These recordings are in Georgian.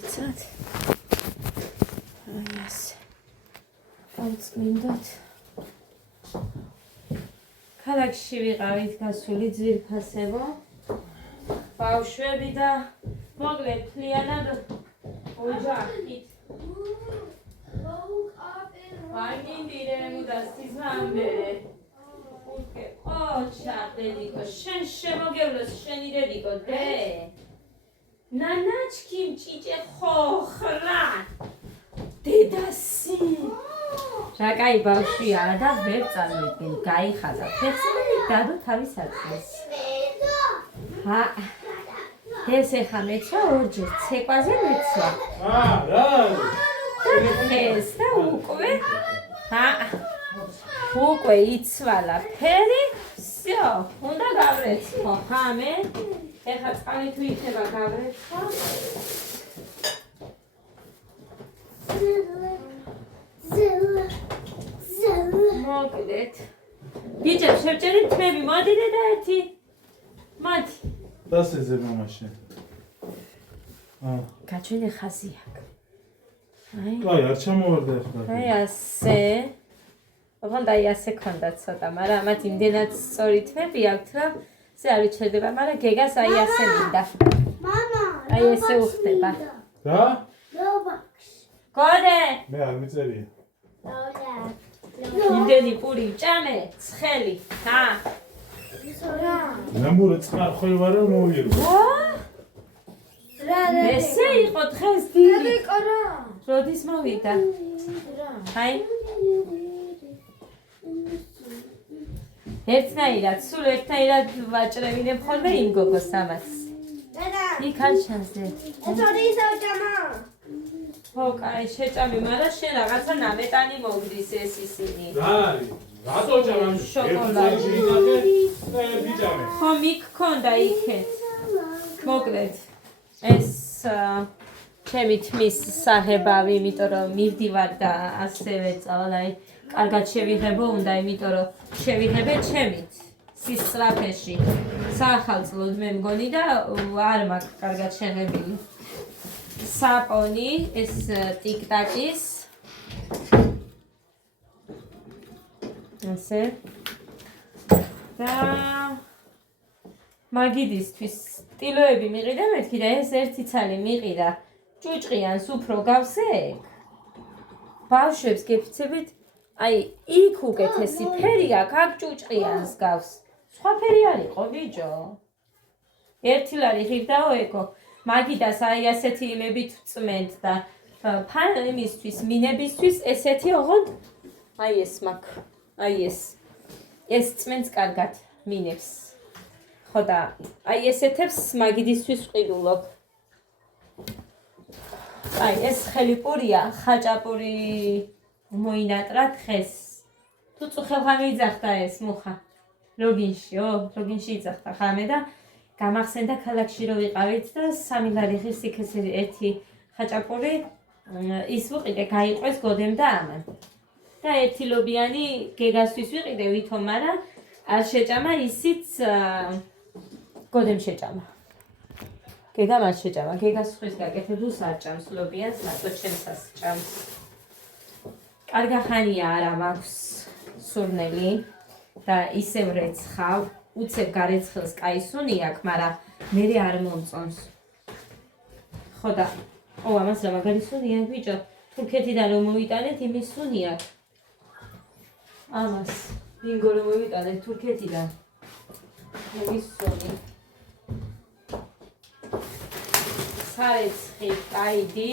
დავეცად. აი ეს. გავწმინდოთ. ქალაქში ვიყავით გასული ძვირფასებო. ბავშვები და მოკლედ მთლიანად ოჯახით. ვარგინდირე მუდასტიზმამდე. ჩადედიკო, შენ შემოგევლოს შენი დედიკო, დე. ნანაჩკიმ ჭიჭე ხოხრა. დედასი. რა კაი ბავშვია და ვერ წამოიდგენ, გაიხაზა. ფეხსები დადო თავის ადგილს. ჰა. ეს ეხა მეცვა ორჯერ, ცეკვაზე მეცვა. რა. ეს და უკვე. ჰა. უკვე იცვალა ფერი, всё, უნდა გავრეცხო. ხამე. ეხა წყალი თუ იქნება გავრეცხო. მოკლედ. ბიჭებს შევჭერით თმები, მოდიდე და ერთი. მოდი. დასეზე მამაში. გაჩვენე ხაზი აქ. აი. კაი, არ ჩამოვარდა ახლა. აი ასე. ოღონდ აი ასე ქონდა ცოტა, მაგრამ ამათ იმდენად სწორი თმები აქვთ, რომ ზე არ უჩერდება, მაგრამ გეგას აი ასე მინდა. მამა, აი ესე უხდება. რა? რობაქს. გოდე! მე არ მიწერია. იმდენი პური ჭამე, ცხელი. ჰა. ნამურა წყარ ხოლმე მოვიერო. რა? ესე იყო დღეს დიდი. რა? როდის მოვიდა? აი. ერთნაირად, სულ ერთნაირად ვაჭრევინებ ხოლმე იმ გოგოს ამას. დედა. იქ არ ჩანზე. ეცოდი საჭამა. ხო, კაი, შეჭამი, მაგრამ შენ რაღაცა ნამეტანი მოგდის ეს ისინი. რა არის? რატო ჭამამ? შოკოლადი. ბიჭამე. ხო, მიქ ქონდა იქეთ. მოკლედ. ეს ჩემი თმის საღებავი, იმიტომ რომ მივდივარ და ასევე წავალ, აი, კარგად შევიღებო უნდა, იმიტომ რომ შევიღებე ჩემით სისწრაფეში. საახალწლოდ მე მგონი და არ მაქვს კარგად შეღებილი. საპონი, ეს ტიკ-ტაკის. ასე. და მაგიდისთვის ტილოები მიყიდა მეთქი და ეს ერთი ცალი მიყიდა. ჭუჭყიანს უფრო გავს ეგ. ბავშვებს გეფიცებით, აი, იქ უკეთესი ფერი აქვს, აქ ჭუჭყიანს გავს. სხვა ფერი არ იყო, ბიჭო. ერთი ლარი ღირდაო ეკო. მაგიდას აი ასეთი იმებით წმენთ და იმისთვის, მინებისთვის ესეთი ოღონდ აი ეს მაქვს. აი ეს წმენს კარგად მინებს. ხო და აი ესეთებს მაგიდისთვის ვყიდულობ. აი ეს ხელი პურია, ხაჭაპური მოინატრა დღეს. თუ წუხელხამე იძახდა ეს მუხა. ლოგინში იძახდა ხამე და გამახსენდა ქალაქში რო ვიყავით და 3 ლარი ღირს იქ ერთი ხაჭაპური ის ვიყიდე, გაიყვეს გოდემ და ამან. და ერთი ლობიანი გეგასთვის ვიყიდე ვითომ, მაგრამ არ შეჭამა, ისიც გოდემ შეჭამა. გეგამ არ შეჭამა, გეგას ხვის გაკეთებულს არ ჭამს ლობიანს, მარტო ჩემსას ჭამს. კარგა ხანია არა მაქვს სურნელი და ისევ რეცხავ, უცებ გარეცხილს კაი სუნი აქვს, მაგრამ მე არ მომწონს. ხო და ამას რა მაგარი სუნი აქვს ბიჭო? თურქეთიდან რომ მოვიტანეთ, იმის სუნი აქვს. ამას ბინგო რომ მოვიტანეთ თურქეთიდან. იმის სუნი. სარეცხი კაიდი.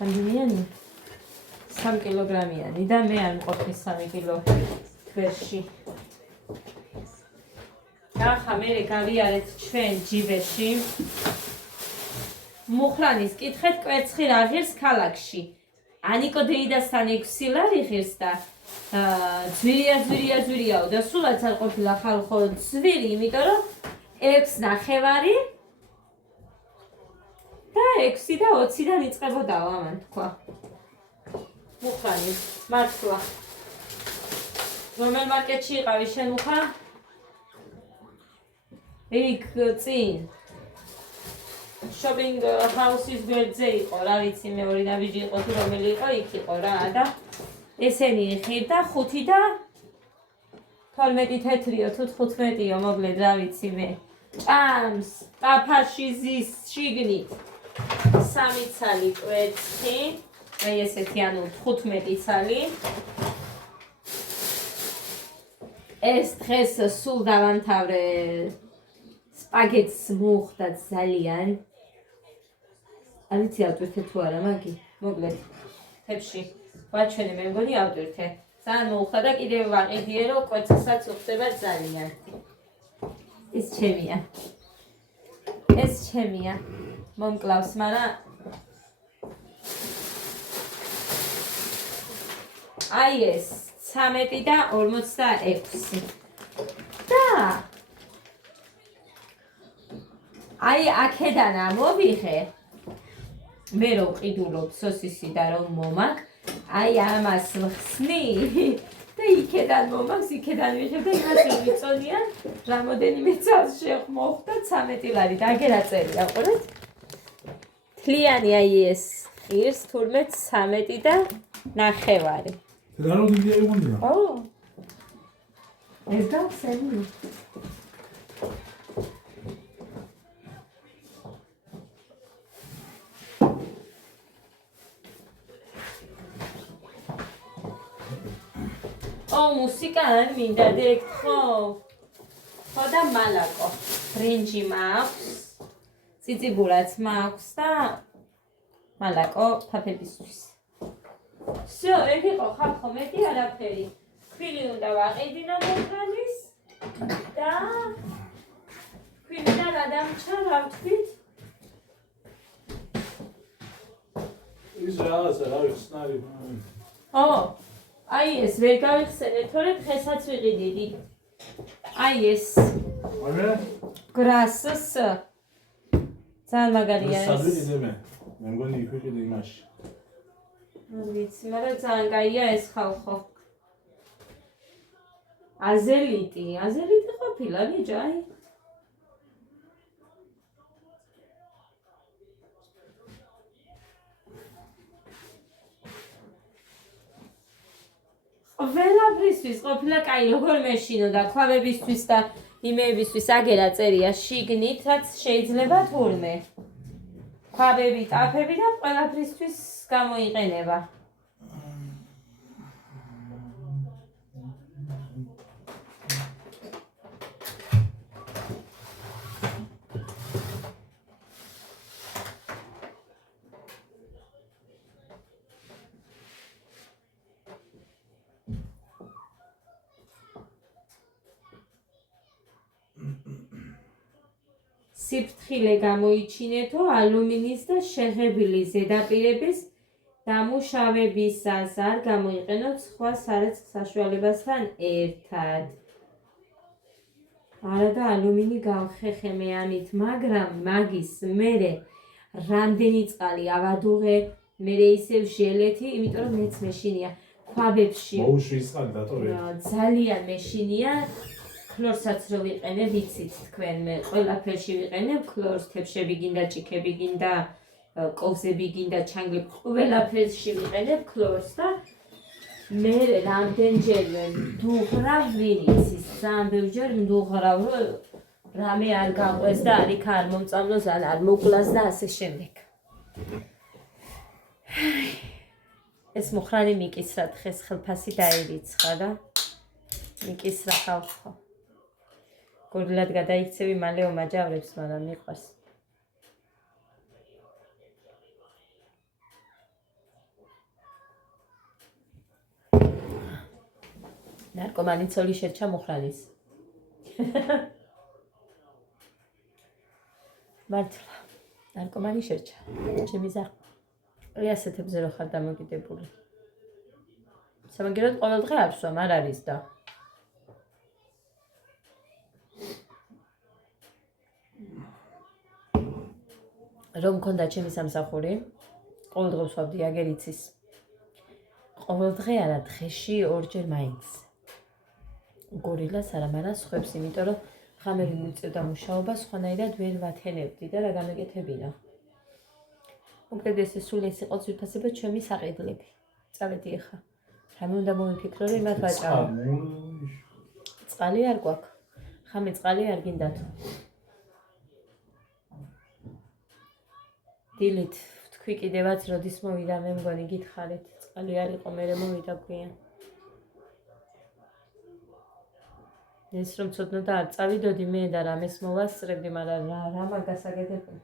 ამდენიანი 3 კილოგრამიანი და მე არ მყოფი 3 კილო გვერდში. ახლა მე გავიარეთ ჩვენ ჯიბეში. მუხრანის კითხეთ კვერცხი რა ღირს ქალაქში. ანიკო დეიდასთან 6 ლარი ღირს და ძვირიაო და სულაც არ ყოფილა ხალხო ძვირი, იმიტომ რომ 6.5 და 6 და 20-დან იწყებოდაო ამან თქვა. მუხრანი, მართლა. რომელ მარკეტში იყავი შენ მუხა? იქ წინ. შოპინგ ჰაუსის გვერდზე იყო, რა ვიცი, მეორე ნაბიჯი იყო თუ რომელი იყო, იქ იყო რა და ესენი ხირდა 5 და 12 თეთრიო თუ 15-იო, მოკლედ რა ვიცი მე. ჭამს, ტაფაში ზის შიგნით 3 ცალი კვერცხი, აი ესეთი, ანუ 15 ცალი. ეს დღეს სულ დავამთავრე სპაგეტს მოუხდა ძალიან. არ ვიცი ავტვირთე თუ არა, მაგი, მოკლედ თებში ვაჩვენე, მე მგონი ავტვირთე. ძალიან მოუხდა და კიდევ ვაყიდიე, რომ კვერცხსაც უხდება ძალიან. ეს ჩემია. ეს ჩემია. მომკლავს, მაგრამ აი ეს 13 და 46. და აი აქედან ამოვიღე. მე რო ვყიდულობ სოსისი და რომ მომაკ, აი ამას ვხსნი და იქედან მომაკს, იქედან ვიღებ და იმას ვიწონიან, რამოდენიმე წელს მოხდა 13 ლარი და აგერ აწერია, ყურეთ. თლიანი აი ეს ღირს თურმე 13 და 9. რა როდი მიგონია? ო. ეს გავხსენი. ო, მუსიკა არ მინდა დირექტ ხო? ხო და მალაკო. ბრინჯი მაქვს. ციციბულაც მაქვს და მალაკო ფაფებისთვის. всё, ეგ იყო ხალხო, მეტი არაფერი. ქვილი უნდა ვაყიდინო მოხალის და ქვილიდან გადამჭა, რა ვთქვით? ის რაღაცა, რა ვიცი, სნარი. ო, აი ეს ვერ გავიხსენე, თორე დღესაც ვიყიდიდი. აი ეს არა? გრასს ძალიან მაგარია ეს. სადვიდე მე. მე მგონი იქ ვიყიდე იმაში. არ ვიცი, მაგრამ ძალიან კაია ეს ხალხო. აზელიტი ყოფილა ნიჯაი. ყველაფრისთვის ყოფილა კაი, როგორ მეშინოდა ქვაბებისთვის და იმეებისთვის აგერა წერია შიგნით, რაც შეიძლება თურმე. ქვაბები, ტაფები და ყველაფრისთვის გამოიყენება. სიფრთხილე გამოიჩინეთო ალუმინის და შეღებილი ზედაპირების დამუშავებისას, არ გამოიყენოთ სხვა სარეცხ საშუალებასთან ერთად. არა და ალუმინი გავხეხე მე ამით, მაგრამ მაგის მერე რამდენი წყალი ავადუღე, მერე ისევ ჟელეთი, იმიტომ რომ მეც მეშინია ქვაბებში. მოუშვის წყალი დატორე. ძალიან მეშინია. ქლორსაც რო ვიყენებ, იცით თქვენ, მე ყველაფერში ვიყენებ ქლორს, თებშები გინდა, ჭიქები გინდა, კოვზები გინდა, ჩანგლები, ყველაფერში ვიყენებ ქლორს და მე რამდენჯერმე მდუღრავ, ვინ იცის, ძალიან ბევრჯერ მდუღრავ, რომ რამე არ გაყვეს და არ იქ არ მომწამლოს, არ მოკლას და ასე შემდეგ. ეს მუხრანი მიკისრა დღეს ხელფასი დაირიცხა და მიკისრა ხალხო. გორილად გადაიქცევი მალე ομაჯავრებს, მაგრამ მიყვარს. ნარკომანი ცოლი შერჩა მუხრანის. მართლა, ნარკომანი შერჩა. ჩემი ზაყ ასეთებზე რო ხარ დამოკიდებული. სამაგერად ყოველ დღე არ ვსვამ, არ არის და რომ მქონდა ჩემი სამსახური, ყოველ დღე ვსვამდი, აგერ იცის. ყოველ დღე არა, დღეში 2 ჯერ მაინც. გორილას არა, მაგრამ სხვებს, იმიტომ რომ ღამები მიწევდა მუშაობა, სხვანაირად ვერ ვათენებდი და რა გამეკეთებინა. მოკლედ ეს სულ ეს იყო ძვირფასება ჩემი საყიდლები. წავედი ახლა. რამე უნდა მომიფიქრო, რომ იმათ ვაჭარო. წყალი არ გვაქვს. ხამე წყალი არ გინდათ. დილით თქვი კიდევაც როდის მოვიდა მე მგონი გითხარით. წყალი არ იყო მე მოვიდა გვიან. ეს რომ ცოდნოდა არ წავიდოდი მე და რამეს მოვასწრებდი, მაგრამ რა მაგას აკეთებდი.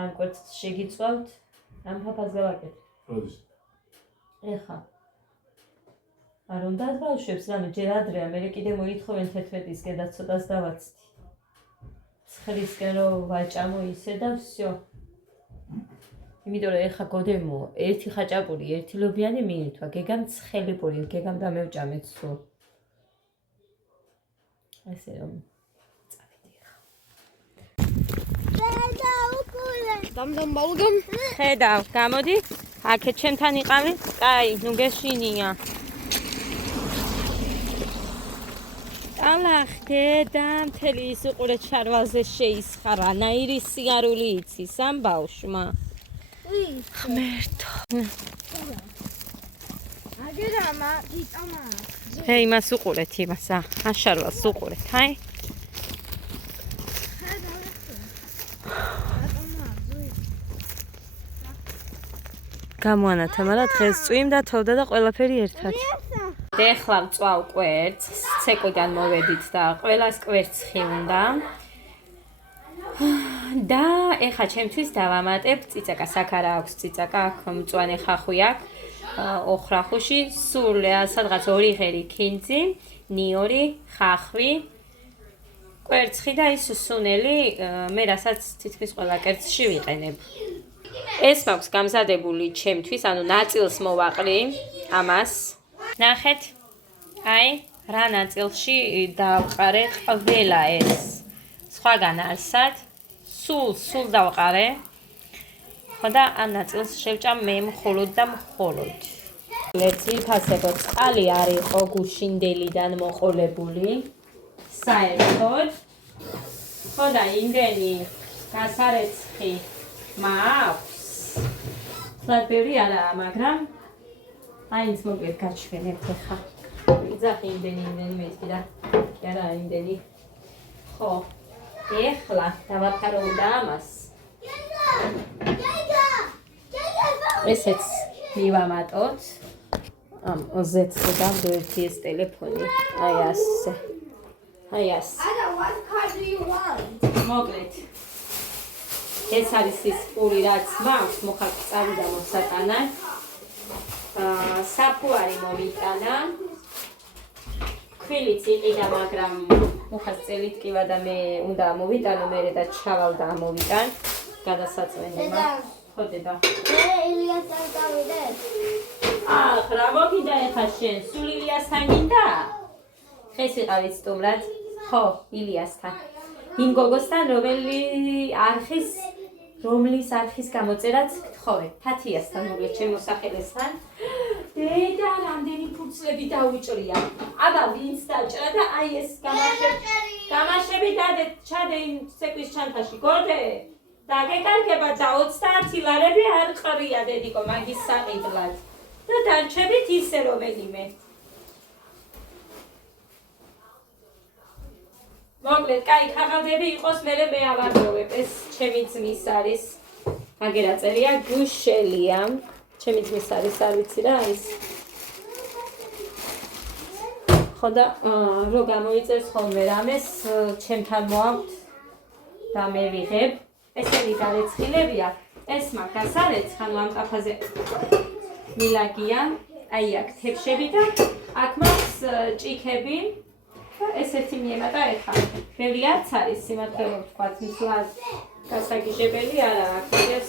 ამ კვერცხს შეგიწვავთ, ამ ფაფას გავაკეთე. როდის? ეხა. არ უნდა ბავშვებს, რამე ჯერ ადრეა, მე კიდე მოითხოვენ 11-ისკენ და ცოტას დავაცდი. 9-ისკენ რომ ვაჭამო ისე და всё. იმიტომ რომ ეხა გოდემო, ერთი ხაჭაპური, ერთი ლობიანი მიირთვა, გეგამ ცხელიპური, გეგამ დამევჭამეთ სულ. ესე რომ წავედი ახლა. დამ ბალგამ. ხედავ, გამოდი. აქეთ ჩემთან იყავი? კაი, ნუ გეშინია. ალახე და მთელი ის უყურე ჩარვალზე შეისხარა, ნაირი სიარული იცის ამ ბავშვმა. ღმერთო. აგერამა, იტამა. იმას უყურეთ იმას, აშარვალს უყურეთ, აი. გამოანათა, მაგრამ დღეს წვიმდა, თოვდა და ყველაფერი ერთად. ეხლა ვწვავ კვერცხს, ცეკვიდან მოვედით და ყველას კვერცხი უნდა. და ეხა ჩემთვის დავამატებ წიწაკას, აქ არა აქვს წიწაკა, აქ მწვანე ხახვი აქვს, ოხრახუში, სულ სადღაც 2 ღერი ქინძი, ნიორი, ხახვი, კვერცხი და ის სუნელი, მე რასაც თითქმის ყველა კერძში ვიყენებ. ეს მაქვს გამზადებული ჩემთვის, ანუ ნაწილს მოვაყრი ამას. ნახეთ, აი, რა ნაწილში დავყარე ყველა ეს. სხვაგან არსად, სულ დავყარე. ხო და ამ ნაწილს შევჭამ მე მხოლოდ და მხოლოდ. ძირფასებო წყალი არ იყო გუშინდელიდან მოყოლებული. საერთოდ. ხო და იმდენი გასარეცხი მაქვს. ხლადბერი არაა, მაგრამ აინც მოკლედ გაჩვენებთ ახლა. იძახი იმდენი მეთქი და კი არა იმდენი. ხო. ეხლა დავაფარო უნდა ამას. ესეც მივამატოთ. ამ ოზეთზე დავდოერთი ეს ტელეფონი. აი ასე. აი ასე. What car do you want? მოკლედ. ეს არის ის პური, რაც მაქვს, მოხალხ წავიდა მოსატანა. საფუარი მომიტანა. ქვილიც იყიდა, მაგრამ მოხალხ წელით კივა და მე უნდა მოვიტანო, მე და ჩავალ და მოვიტან. გადასაწვენდება. ხო დედა. ილიას არ გავიდე. რა მოგიდა ეხა შენ? სულ ილიასთან გინდა? ხეს ვიყავით სტუმრად. ხო, ილიასთან. იმ გოგოსთან, რომლის არხის გამოწერაც გთხოვე. თათიასთან, მოკლედ ჩემ მოსახელესთან. დედა, რამდენი ფურცლები დაუჭრია. აბა, ვინც დაჭრა და აი ეს გამაშები დადე, ჩადე იმ ცეკვის ჩანთაში, გორდე. დაგეკარგება და 30 ლარები არ ყრია დედიკო მაგის საყიდლად. და დარჩებით ისე რომელიმე. მოკლედ, კაი, ხაღალდები იყოს, მე ავარდოვებ. ეს ჩემი ძმის არის. აგერა წერია გუშელია. ჩემი ძმის არის, არ ვიცი რა ის. ხო და რო გამოიწერს ხოლმე რამეს, ჩემთან მოაქვთ და მე ვიღებ. ესენი დარეცხილებია. ეს მაგას არეცხ, ანუ ამ კაფაზე მილაგია. აი აქ თებშები და აქ მაქვს ჭიქები. ესეთი მიემატა ეხა. ბევრი არც არის სიმართლე რომ ვთქვათ, მისლად გასაგიჟებელი არა აქვს ეს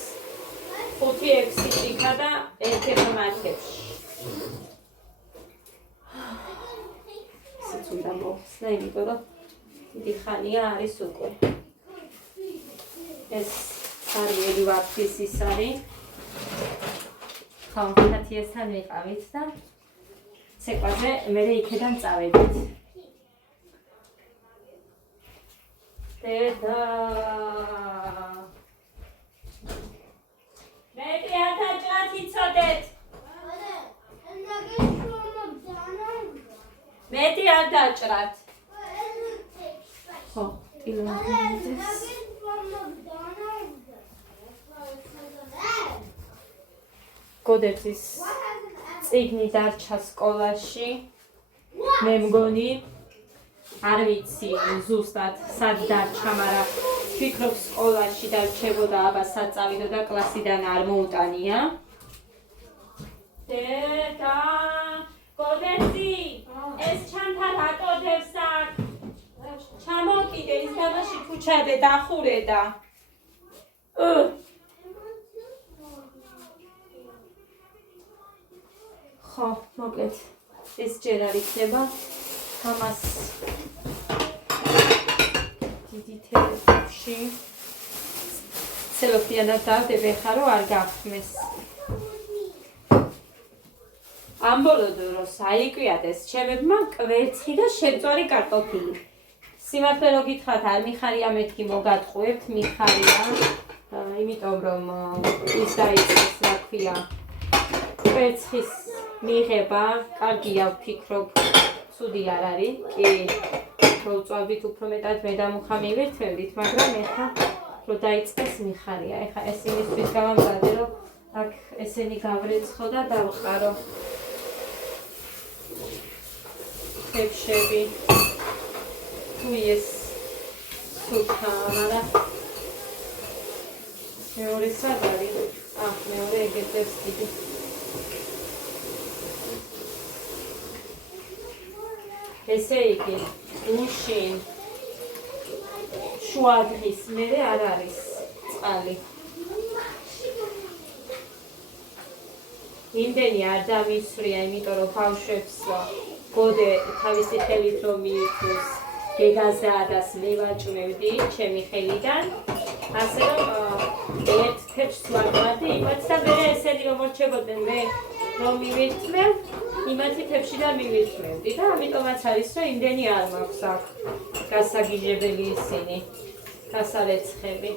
5-6 ჭიქა და ერთ-ერთ მათებში. ისიც უნდა მოხსნა, იმიტომ რომ დიდი ხანია არის უკვე. ეს სარიელი ვაფლის ის არის. ხო, თათიასთან ვიყავით და ცეკვაზე მე იქიდან წავედით. დედა მეტი არ დაჭრათ იცოდეთ მეტი არ დაჭრათ ხო ტილონის გოდეცის წიგნი დარჩა სკოლაში მე მგონი არ ვიცი ზუსტად სად დარჩა, მაგრამ ვფიქრობ სკოლაში დარჩებოდა, აბა სად წავიდოდა კლასიდან არ მოუტანია. დედა, გოდეცი, ეს ჩანთა რატო დევს აქ? ჩამოკიდე, ის გამაში ფუჩადე, დახურე და. ხო, მოკლედ, ეს ჯერ არ იქნება. ამას დიდი თელეფონში ცელოფიანად დავდები ხა რომ არ გახმეს. ამ ბოლო დროს აიკვიადეს ჩემებმა კვერცხი და შემწვარი კარტოფილი. სიმართლე რო გითხრათ არ მიხარია მეთქი მოგატყუებთ, მიხარია, იმიტომ რომ ის დაიწყეს რა ქვია კვერცხის მიღება, კარგია ვფიქრობ. ცუდი არ არის, კი, რო წვავით უფრო მეტად მე და მუხა მივირთმევდით, მაგრამ ეხა რო დაიწყეს მიხარია. ეხა ეს იმისთვის გავამზადე, რომ აქ ესენი გავრეცხო და დავყარო. ხებშები. თუ ეს სუფთა, მაგრამ მეორე სად არის? მეორე ეგეთებს დიდი. ესე იგი, უშინ შუა დღის მერე არ არის წყალი. იმდენი არ დამისვრია, იმიტომ რომ ბავშვებს გოდე თავისი ხელით რომ მიიწვევს გეგაზე ადას მე ვაჭმევდი ჩემი ხელიდან. ასე რომ ერთ თეთრს ვაკვარდი იმათ და მე ესენი რომ მორჩებოდნენ მე რომ მივირთმევ, იმათი თებშიდან მივირთმევდი და ამიტომაც არის, რომ იმდენი არ მაქვს აქ გასაგიჟებელი ისინი, გასარეცხები.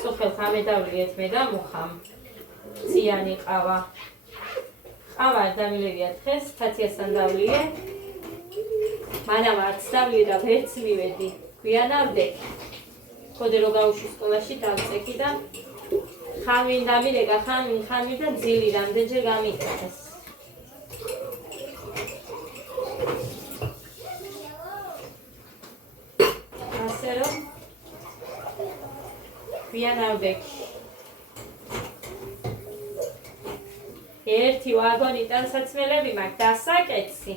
წუხელს ამედავლიეთ მე და მუხამ. წიანი ყავა. ყავა არ დამილევია დღეს, თათიასთან დავლიე. მანამ არც დავლიე და ვერც მივედი. გვიანავდე. ხოდე რო გავუშვი სკოლაში დავწექი და ხამინ დამილეგა, ხამინ და ძილი რამდენჯერ გამიკეთეს. ასე რომ გვიანავდე. ერთი ვაგონი ტანსაცმელები მაქვს დასაკეთსი.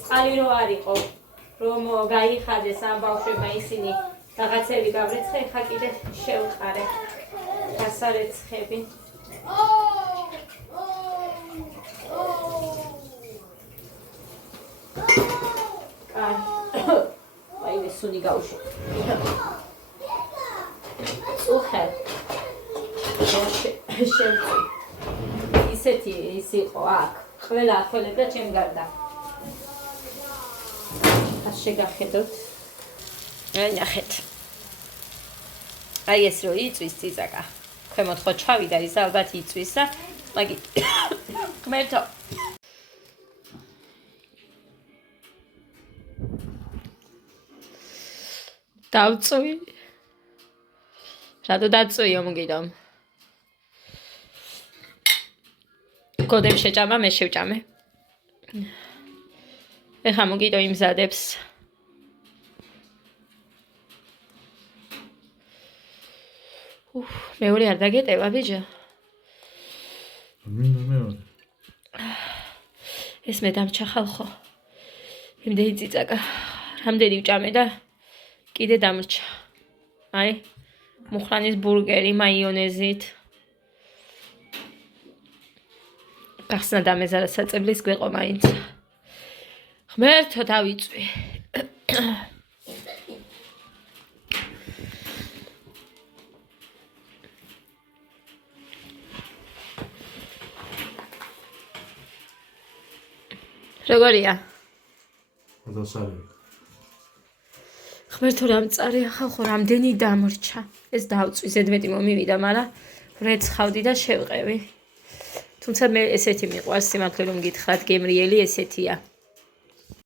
წყალი რო არ იყო, რომ გაიხადეს ამ ბავშვებმა ისინი რაღაცები გავრეცხე, ხა კიდე შევყარე გასარეცხები. აი მე სუნი გავუშვი. წუხელ. შევწი. ისეთი ის იყო აქ. ყველა ახველებდა ჩემ გარდა. ας შეგახედოთ. ნახეთ. აი ეს რო იწვის ციცაკა. ქვემოთ ხო ჩავიდა ის ალბათ იწვის და მაგი ღმერთო. დავწვი. რატო დაწვიო მოგიდომ? გოდემ შეჭამა, მე შევჭამე. ეხა მოგიდო იმზადებს. მეორე არ დაგეტევა ბიჭო. მეორე. ეს მე დამჩა ხალხო. იმდენი ციცაკა. რამდენი ვჭამე და კიდე დამრჩა. აი, მუხრანის ბურგერი მაიონეზით. გახსნა დამეზარა საწებლის გვეყო მაინც. ღმერთო დავიწვი. როგორია? დასარევი. ღმერთო რამწარი ახალ ხო რამდენი დამრჩა. ეს დავწვი ზედმეტი მომივიდა, მაგრამ ვრეცხავდი და შევყევი. თუმცა მე ესეთი მიყვარს სიმართლე რომ გითხრათ, გემრიელი ესეთია.